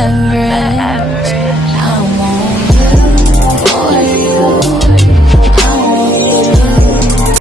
average. I want you for you. I want you.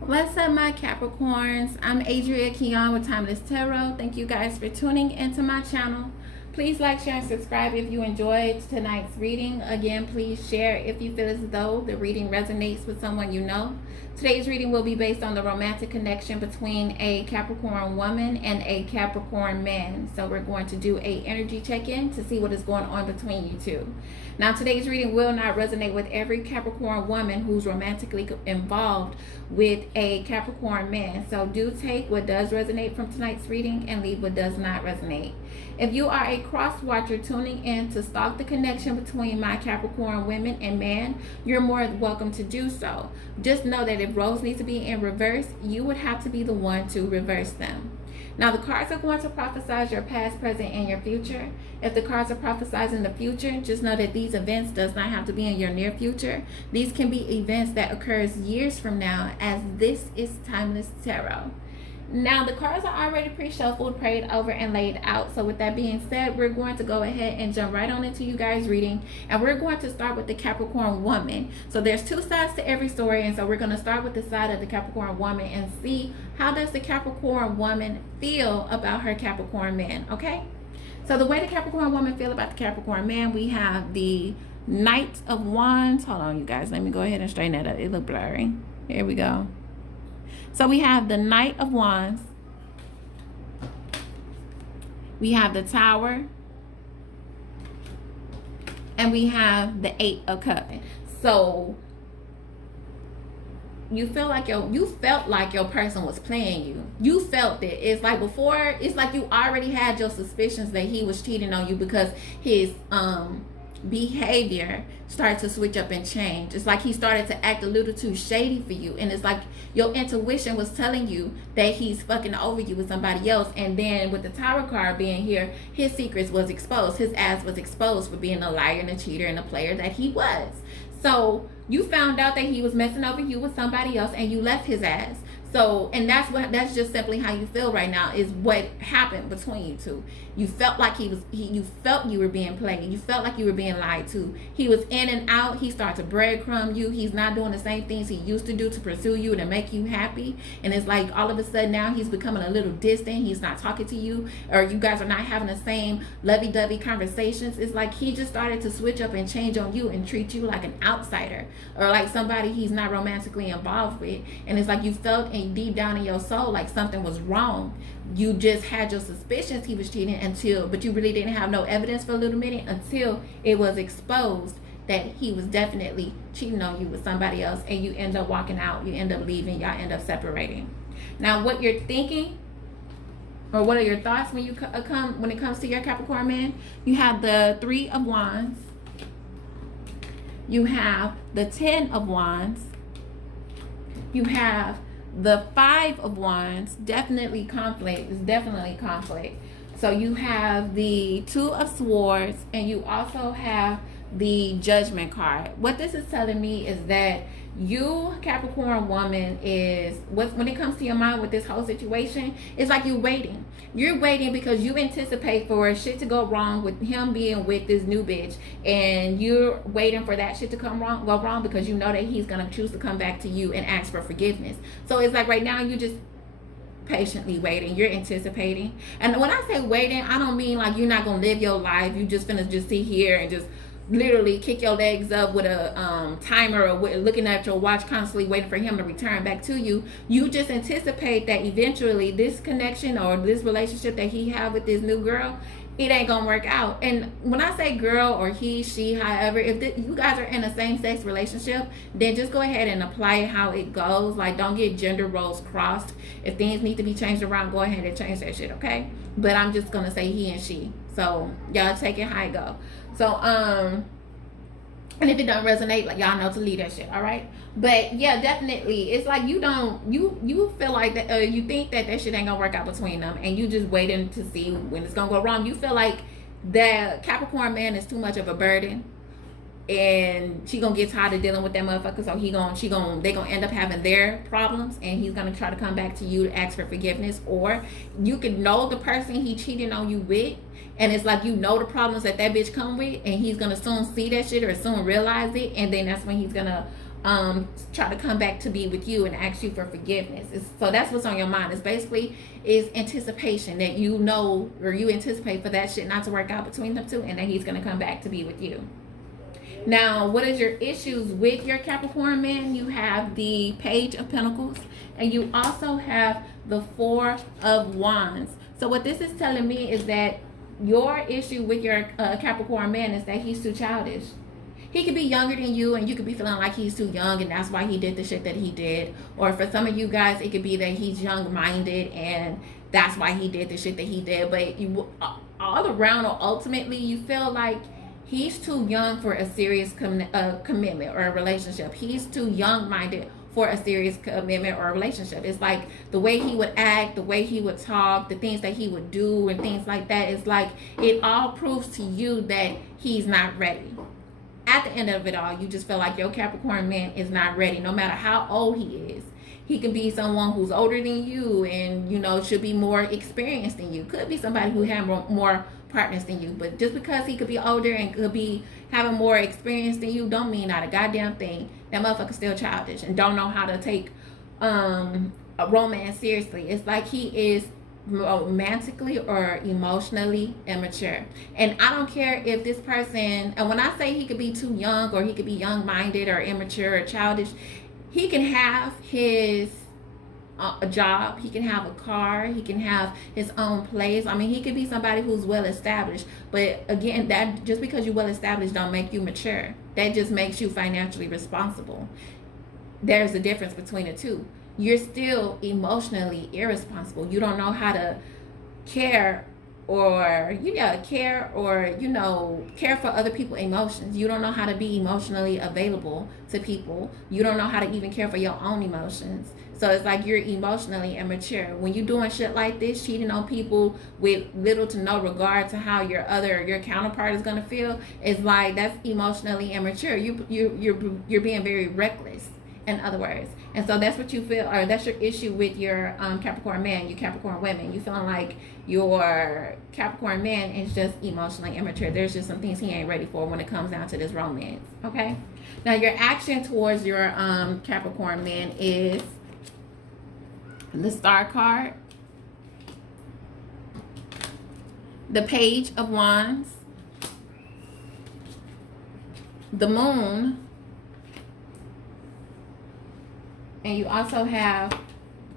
What's up, my Capricorns? I'm ImAdriaQian with Timeless Tarot. Thank you guys for tuning into my channel. Please like, share, and subscribe if you enjoyed tonight's reading. Again, please share if you feel as though the reading resonates with someone you know. Today's reading will be based on the romantic connection between a Capricorn woman and a Capricorn man. So we're going to do a energy check-in to see what is going on between you two. Now, today's reading will not resonate with every Capricorn woman who's romantically involved with a Capricorn man. So do take what does resonate from tonight's reading and leave what does not resonate. If you are a cross watcher tuning in to stalk the connection between my Capricorn women and man, you're more welcome to do so. Just know that if roles need to be in reverse, you would have to be the one to reverse them. Now, the cards are going to prophesize your past, present, and your future. If the cards are prophesizing the future, just know that these events does not have to be in your near future. These can be events that occurs years from now, as this is Timeless Tarot. Now, the cards are already pre-shuffled, prayed over, and laid out. So with that being said, we're going to go ahead and jump right on into you guys' reading. And we're going to start with the Capricorn woman. So there's two sides to every story. And so we're going to start with the side of the Capricorn woman and see how does the Capricorn woman feel about her Capricorn man, okay? So the way the Capricorn woman feel about the Capricorn man, we have the Knight of Wands. Hold on, you guys. Let me go ahead and straighten that up. It look blurry. Here we go. So we have the Knight of Wands. We have the Tower. And we have the Eight of Cups. So you felt like your person was playing you. You felt it. It's like before, it's like you already had your suspicions that he was cheating on you because his behavior started to switch up and change. It's like he started to act a little too shady for you, and it's like your intuition was telling you that he's fucking over you with somebody else. And then with the Tower card being here, his secrets was exposed. His ass was exposed for being a liar and a cheater and a player that he was. So you found out that he was messing over you with somebody else, and you left his ass. So, and that's just simply how you feel right now, is what happened between you two. You felt like you felt you were being played. You felt like you were being lied to. He was in and out. He started to breadcrumb you. He's not doing the same things he used to do to pursue you and to make you happy. And it's like all of a sudden now he's becoming a little distant. He's not talking to you, or you guys are not having the same lovey-dovey conversations. It's like he just started to switch up and change on you and treat you like an outsider, or like somebody he's not romantically involved with. And it's like you felt deep down in your soul like something was wrong. You just had your suspicions he was cheating but you really didn't have no evidence for a little minute until it was exposed that he was definitely cheating on you with somebody else, and you end up walking out, you end up leaving, y'all end up separating. Now, what you're thinking, or what are your thoughts when it comes to your Capricorn man? You have the Three of Wands, you have the Ten of Wands, you have the Five of Wands. Definitely conflict. It's definitely conflict. So you have the Two of Swords, and you also have the Judgment card. What this is telling me is that you, Capricorn woman, is when it comes to your mind with this whole situation, it's like you're waiting. You're waiting because you anticipate for shit to go wrong with him being with this new bitch, and you're waiting for that shit to go wrong because you know that he's gonna choose to come back to you and ask for forgiveness. So it's like right now you just patiently waiting. You're anticipating. And when I say waiting, I don't mean like you're not gonna live your life. You just finna just sit here and just literally kick your legs up with a timer, or looking at your watch constantly waiting for him to return back to you. You just anticipate that eventually this connection or this relationship that he have with this new girl, it ain't gonna work out. And when I say girl or he, she, however, if you guys are in a same-sex relationship, then just go ahead and apply it how it goes. Like, don't get gender roles crossed. If things need to be changed around, go ahead and change that shit, okay? But I'm just gonna say he and she. So y'all take it how it go. So and if it don't resonate, like, y'all know to leave that shit, all right? But yeah, definitely, it's like you feel like that, you think that shit ain't gonna work out between them, and you just waiting to see when it's gonna go wrong. You feel like the Capricorn man is too much of a burden, and she gonna get tired of dealing with that motherfucker. So they gonna end up having their problems, and he's gonna try to come back to you to ask for forgiveness. Or you could know the person he cheated on you with, and it's like you know the problems that bitch come with, and he's gonna soon see that shit or soon realize it, and then that's when he's gonna try to come back to be with you and ask you for forgiveness. So that's what's on your mind. It's basically is anticipation that you know, or you anticipate for that shit not to work out between them two, and that he's gonna come back to be with you. Now, what is your issues with your Capricorn man? You have the Page of Pentacles, and you also have the Four of Wands. So what this is telling me is that your issue with your Capricorn man is that he's too childish. He could be younger than you, and you could be feeling like he's too young, and that's why he did the shit that he did. Or for some of you guys, it could be that he's young-minded, and that's why he did the shit that he did. But you, all around, or ultimately, you feel like he's too young for a serious commitment or a relationship. He's too young-minded for a serious commitment or a relationship. It's like the way he would act, the way he would talk, the things that he would do, and things like that. It's like it all proves to you that he's not ready. At the end of it all, you just feel like your Capricorn man is not ready, no matter how old he is. He can be someone who's older than you and, you know, should be more experienced than you. Could be somebody who has more partners than you. But just because he could be older and could be having more experience than you, don't mean not a goddamn thing. That motherfucker's still childish and don't know how to take a romance seriously. It's like he is romantically or emotionally immature. And I don't care if this person, and when I say he could be too young, or he could be young-minded or immature or childish, he can have his a job, he can have a car, he can have his own place. I mean, he could be somebody who's well established. But again, that just because you're well established don't make you mature. That just makes you financially responsible. There's a difference between the two. You're still emotionally irresponsible. You don't know how to care or care for other people's emotions. You don't know how to be emotionally available to people. You don't know how to even care for your own emotions. So it's like you're emotionally immature. When you're doing shit like this, cheating on people with little to no regard to how your counterpart is gonna feel, it's like that's emotionally immature. You're being very reckless, in other words. And so that's what you feel, or that's your issue with your Capricorn man, your Capricorn women. You feeling like your Capricorn man is just emotionally immature. There's just some things he ain't ready for when it comes down to this romance, okay? Now, your action towards your Capricorn man is the Star card, the Page of Wands, the Moon, and you also have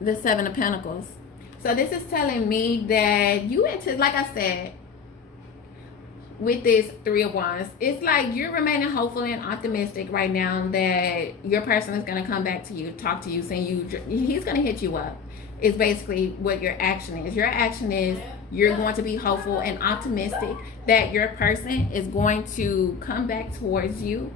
the Seven of Pentacles. So this is telling me that like I said, with this Three of Wands, it's like you're remaining hopeful and optimistic right now that your person is going to come back to you, talk to you, saying he's going to hit you up. It's basically what your action is. Your action is you're going to be hopeful and optimistic that your person is going to come back towards you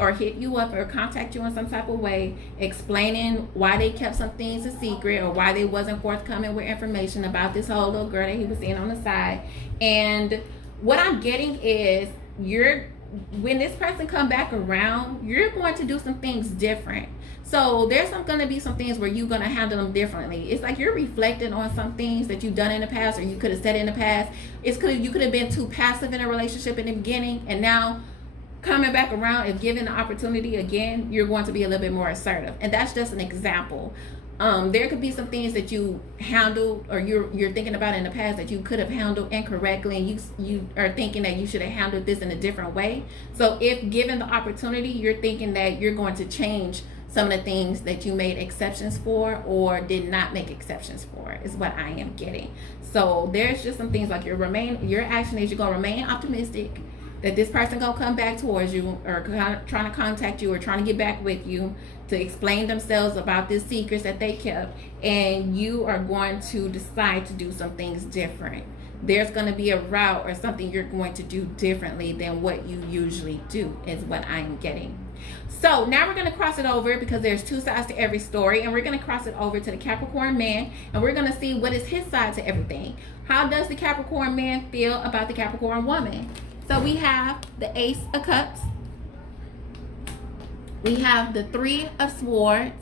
or hit you up or contact you in some type of way, explaining why they kept some things a secret or why they wasn't forthcoming with information about this whole little girl that he was seeing on the side. And what I'm getting is when this person come back around, you're going to do some things different. So there's going to be some things where you're going to handle them differently. It's like you're reflecting on some things that you've done in the past, or you could have said in the past. You could have been too passive in a relationship in the beginning, and now coming back around, if given the opportunity again, you're going to be a little bit more assertive. And that's just an example. There could be some things that you handled or you're thinking about in the past that you could have handled incorrectly, and you are thinking that you should have handled this in a different way. So if given the opportunity, you're thinking that you're going to change some of the things that you made exceptions for or did not make exceptions for, is what I am getting. So there's just some things like your action is you're going to remain optimistic that this person gonna come back towards you, or trying to contact you, or trying to get back with you to explain themselves about this secrets that they kept, and you are going to decide to do some things different. There's going to be a route or something you're going to do differently than what you usually do, is what I'm getting. So now we're going to cross it over, because there's two sides to every story, and we're going to cross it over to the Capricorn man, and we're going to see what is his side to everything. How does the Capricorn man feel about the Capricorn woman? So we have the Ace of Cups, We have the Three of Swords,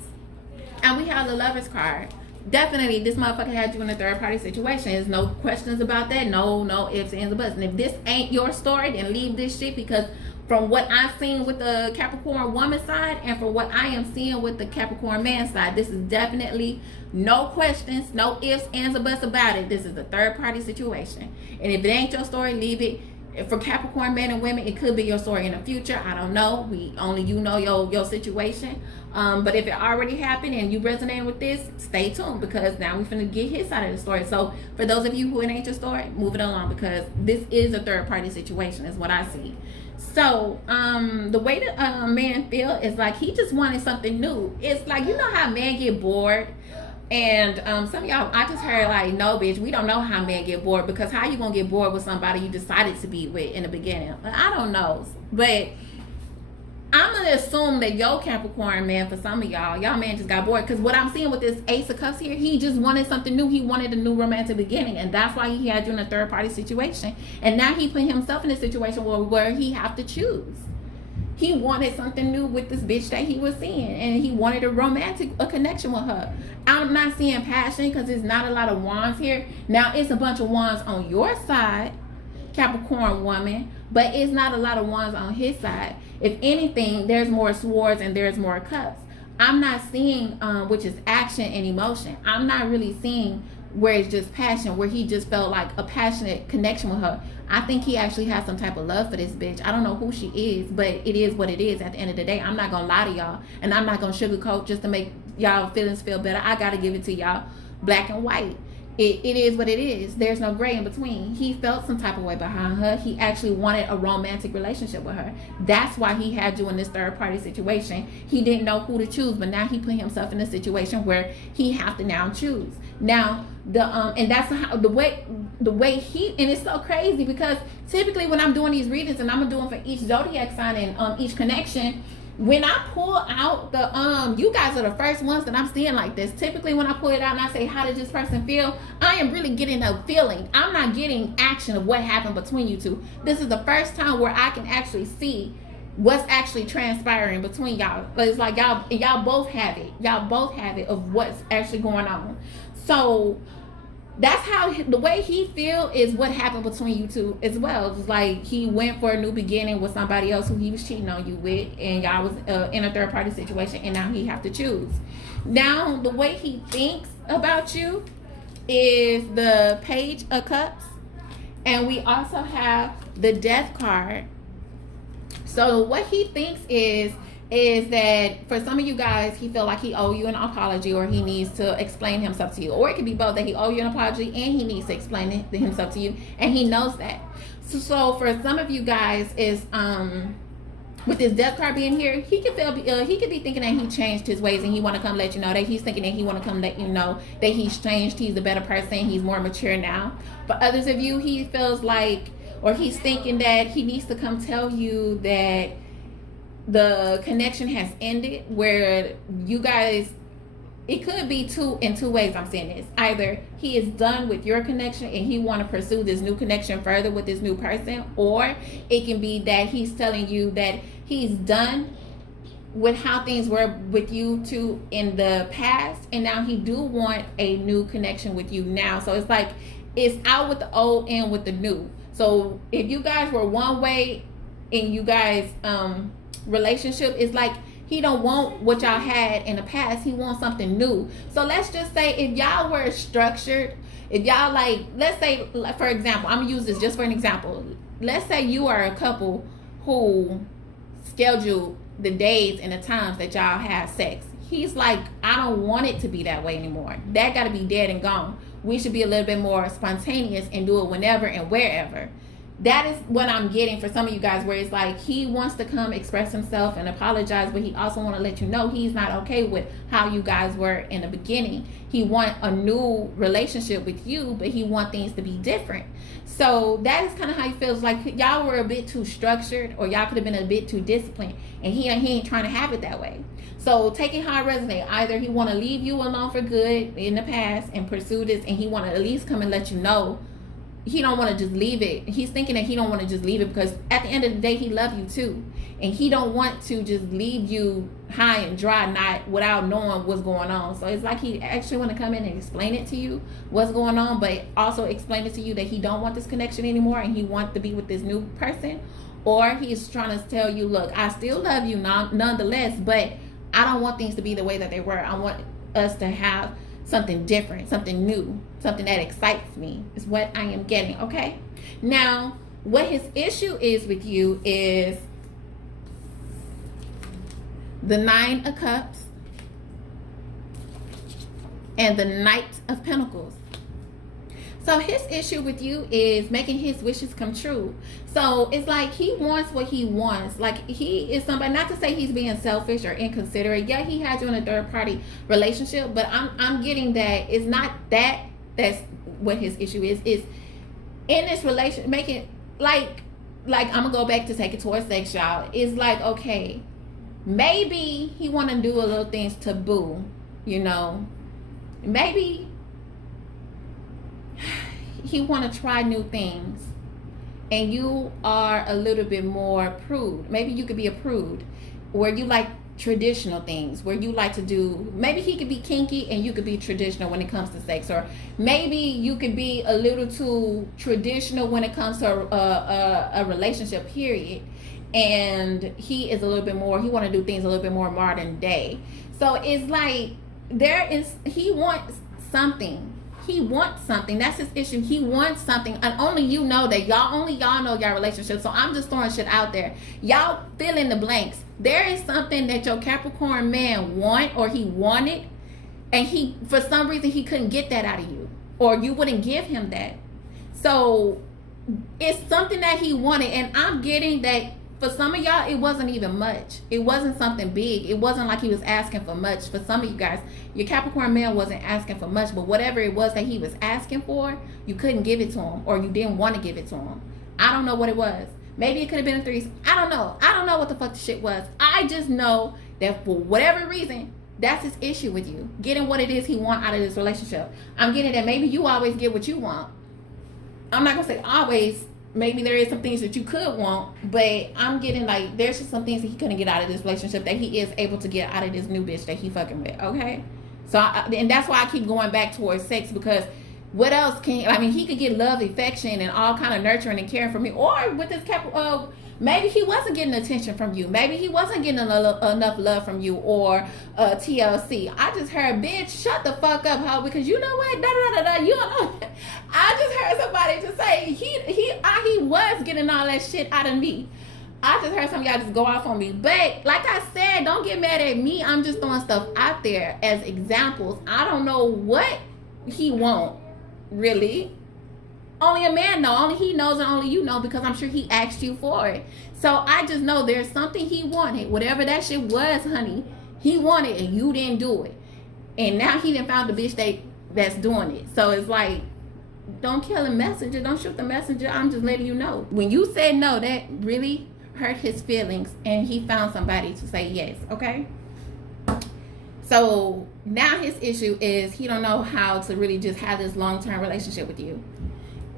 and we have the Lover's card. Definitely, this motherfucker had you in a third party situation. There's no questions about that. No ifs, ands, or buts. And if this ain't your story, then leave this shit, because from what I've seen with the Capricorn woman side and from what I am seeing with the Capricorn man side, this is definitely no questions, no ifs, ands, or buts about it. This is a third party situation. And if it ain't your story, leave it. For Capricorn men and women, it could be your story in the future. I don't know. You know your situation. But if it already happened and you resonate with this, stay tuned, because now we're finna get his side of the story. So for those of you who it ain't your story, move it along, because this is a third party situation is what I see. So the way that man feel is like he just wanted something new. It's like, you know how men get bored. And some of y'all, I just heard like, no, bitch, we don't know how men get bored, because how you gonna get bored with somebody you decided to be with in the beginning? I don't know, but I'm gonna assume that your Capricorn man, for some of y'all man just got bored, because what I'm seeing with this Ace of Cups here, he just wanted something new. He wanted a new romantic beginning, and that's why he had you in a third party situation. And now he put himself in a situation where he have to choose. He wanted something new with this bitch that he was seeing, and he wanted a connection with her. I'm not seeing passion, because there's not a lot of wands here. Now, it's a bunch of wands on your side, Capricorn woman, but it's not a lot of wands on his side. If anything, there's more swords and there's more cups. I'm not seeing, which is action and emotion. I'm not really seeing where it's just passion, where he just felt like a passionate connection with her. I think he actually has some type of love for this bitch. I don't know who she is, but it is what it is at the end of the day. I'm not gonna lie to y'all, and I'm not gonna sugarcoat just to make y'all feelings feel better. I gotta give it to y'all black and white. It is what it is. There's no gray in between. He felt some type of way behind her. He actually wanted a romantic relationship with her. That's why he had you in this third party situation. He didn't know who to choose, but now he put himself in a situation where he have to now choose. Now and that's how the way he, and it's so crazy, because typically when I'm doing these readings, and I'm gonna do them for each zodiac sign and each connection, when I pull out the you guys are the first ones that I'm seeing like this. Typically when I pull it out and I say, how did this person feel, I am really getting a feeling. I'm not getting action of what happened between you two. This is the first time where I can actually see what's actually transpiring between y'all. But it's like y'all both have it. Y'all both have it of what's actually going on. So that's how the way he feel is what happened between you two as well. It's like he went for a new beginning with somebody else who he was cheating on you with, and y'all was in a third party situation, and now he have to choose. Now the way he thinks about you is the Page of Cups, and we also have the Death card. So what he thinks is that for some of you guys, he feel like he owe you an apology, or he needs to explain himself to you, or it could be both, that he owe you an apology and he needs to explain himself to you, and he knows that. So for some of you guys, is with this Death card being here, he could be thinking that he changed his ways, and he want to come let you know that he's thinking that he want to come let you know that he's changed, he's a better person, he's more mature now. For others of you, he feels like, or he's thinking that he needs to come tell you that the connection has ended, where you guys, it could be in two ways. I'm saying this: either he is done with your connection and he want to pursue this new connection further with this new person, or it can be that he's telling you that he's done with how things were with you two in the past, and now he do want a new connection with you now. So it's like it's out with the old, in with the new. So if you guys were one way in you guys relationship, is like he don't want what y'all had in the past. He wants something new. So let's just say if y'all were structured, if y'all like, let's say for example, I'm gonna use this just for an example. Let's say you are a couple who schedule the days and the times that y'all have sex. He's like, I don't want it to be that way anymore. That got to be dead and gone. We should be a little bit more spontaneous and do it whenever and wherever. That is what I'm getting for some of you guys, where it's like he wants to come express himself and apologize, but he also want to let you know he's not okay with how you guys were in the beginning. He want a new relationship with you, but he want things to be different. So that is kind of how he feels. Like y'all were a bit too structured, or y'all could have been a bit too disciplined, and he ain't trying to have it that way. So take it how it resonates. Either he want to leave you alone for good in the past and pursue this, and he want to at least come and let you know he don't want to just leave it. He's thinking that he don't want to just leave it because at the end of the day, he love you too. And he don't want to just leave you high and dry, not without knowing what's going on. So it's like he actually want to come in and explain it to you, what's going on, but also explain it to you that he don't want this connection anymore and he wants to be with this new person. Or he's trying to tell you, look, I still love you nonetheless, but I don't want things to be the way that they were. I want us to have something different, something new, something that excites me is what I am getting, okay? Now, what his issue is with you is the 9 of Cups and the Knight of Pentacles. So his issue with you is making his wishes come true. So it's like he wants what he wants. Like he is somebody, not to say he's being selfish or inconsiderate. Yeah, he had you in a third party relationship, but I'm getting that it's not that's what his issue is. Is in this relation, making like I'm gonna go back to take it towards sex, y'all. It's like, okay, maybe he wanna do a little things taboo, you know. Maybe he want to try new things and you are a little bit more prude. Maybe you could be a prude where you like traditional things, where you like to do, maybe he could be kinky and you could be traditional when it comes to sex, or maybe you could be a little too traditional when it comes to a relationship period, and he is a little bit more, he want to do things a little bit more modern day. So it's like he wants something. He wants something. That's his issue. He wants something, and only you know that. Y'all know y'all relationship. So I'm just throwing shit out there. Y'all fill in the blanks. There is something that your Capricorn man want, or he wanted, and he, for some reason, he couldn't get that out of you, or you wouldn't give him that. So it's something that he wanted, and I'm getting that. For some of y'all, it wasn't even much. It wasn't something big. It wasn't like he was asking for much. For some of you guys, your Capricorn male wasn't asking for much, but whatever it was that he was asking for, you couldn't give it to him, or you didn't want to give it to him. I don't know what it was. Maybe it could have been a threesome. I don't know. I don't know what the fuck the shit was. I just know that for whatever reason, that's his issue with you. Getting what it is he want out of this relationship. I'm getting that maybe you always get what you want. I'm not going to say always. Maybe there is some things that you could want, but I'm getting like there's just some things that he couldn't get out of this relationship that he is able to get out of this new bitch that he fucking with, okay? So, and that's why I keep going back towards sex, because what else he could get love, affection, and all kind of nurturing and caring from me, or with this maybe he wasn't getting attention from you. Maybe he wasn't getting enough love from you, or TLC. I just heard, bitch, shut the fuck up, hoe, because you know what? You know, I just heard somebody just say he was getting all that shit out of me. I just heard some of y'all just go off on me. But like I said, don't get mad at me. I'm just throwing stuff out there as examples. I don't know what he want, really. Only a man knows. Only he knows, and only you know, because I'm sure he asked you for it. So I just know there's something he wanted. Whatever that shit was, honey, he wanted and you didn't do it. And now he done found the bitch that's doing it. So it's like, don't kill the messenger. Don't shoot the messenger. I'm just letting you know. When you said no, that really hurt his feelings, and he found somebody to say yes, okay? So now his issue is he don't know how to really just have this long-term relationship with you.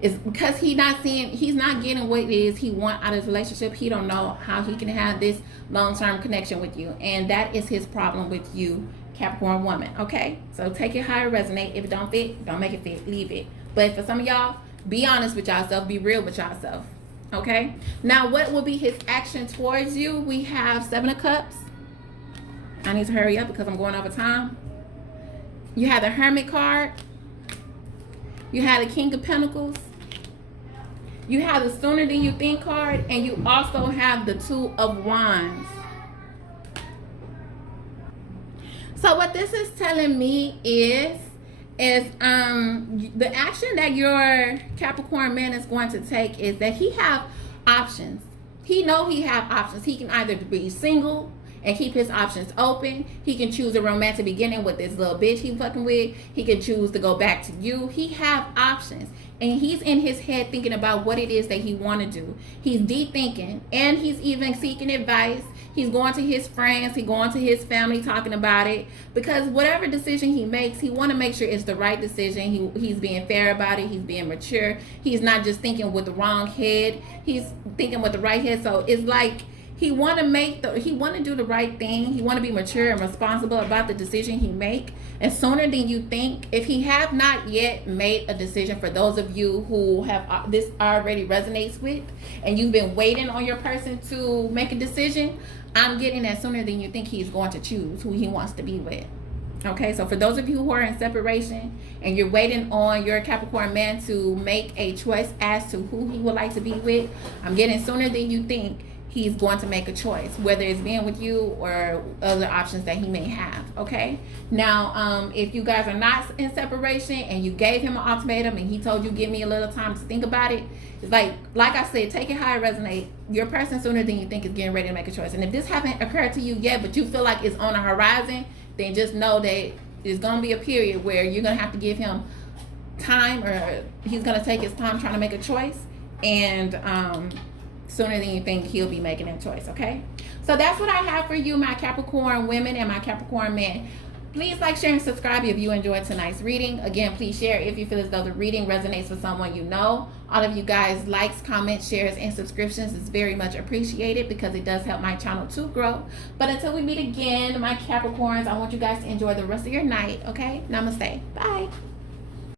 It's because he's not getting what it is he want out of his relationship. He don't know how he can have this long-term connection with you. And that is his problem with you, Capricorn woman, okay? So take it how it resonate. If it don't fit, don't make it fit. Leave it. But for some of y'all, be honest with yourself. Be real with yourself, okay? Now, what will be his action towards you? We have 7 of Cups. I need to hurry up because I'm going over time. You have the Hermit card. You have the King of Pentacles. You have the Sooner Than You Think card, and you also have the 2 of Wands. So what this is telling me is the action that your Capricorn man is going to take is that he have options. He know he have options. He can either be single and keep his options open. He can choose a romantic beginning with this little bitch he fucking with. He can choose to go back to you. He have options, and he's in his head thinking about what it is that he want to do. He's deep thinking, and he's even seeking advice. He's going to his friends. He's going to his family talking about it, because whatever decision he makes, he want to make sure it's the right decision. He's being fair about it. He's being mature. He's not just thinking with the wrong head. He's thinking with the right head. So it's like he want to do the right thing. He want to be mature and responsible about the decision he make. And sooner than you think, if he have not yet made a decision, for those of you who have this already resonates with, and you've been waiting on your person to make a decision, I'm getting that sooner than you think he's going to choose who he wants to be with. Okay, so for those of you who are in separation and you're waiting on your Capricorn man to make a choice as to who he would like to be with, I'm getting sooner than you think he's going to make a choice, whether it's being with you or other options that he may have. Okay, now if you guys are not in separation and you gave him an ultimatum and he told you give me a little time to think about it, it's like I said, take it how it resonates. Your person sooner than you think is getting ready to make a choice. And if this haven't occurred to you yet, but you feel like it's on the horizon, then just know that there's going to be a period where you're going to have to give him time, or he's going to take his time trying to make a choice. And sooner than you think he'll be making that choice. Okay, so that's what I have for you, my Capricorn women and my Capricorn men. Please like, share, and subscribe if you enjoyed tonight's reading. Again, please share if you feel as though the reading resonates with someone you know. All of you guys likes, comments, shares, and subscriptions is very much appreciated, because it does help my channel to grow. But until we meet again, my Capricorns, I want you guys to enjoy the rest of your night. Okay, namaste. Bye.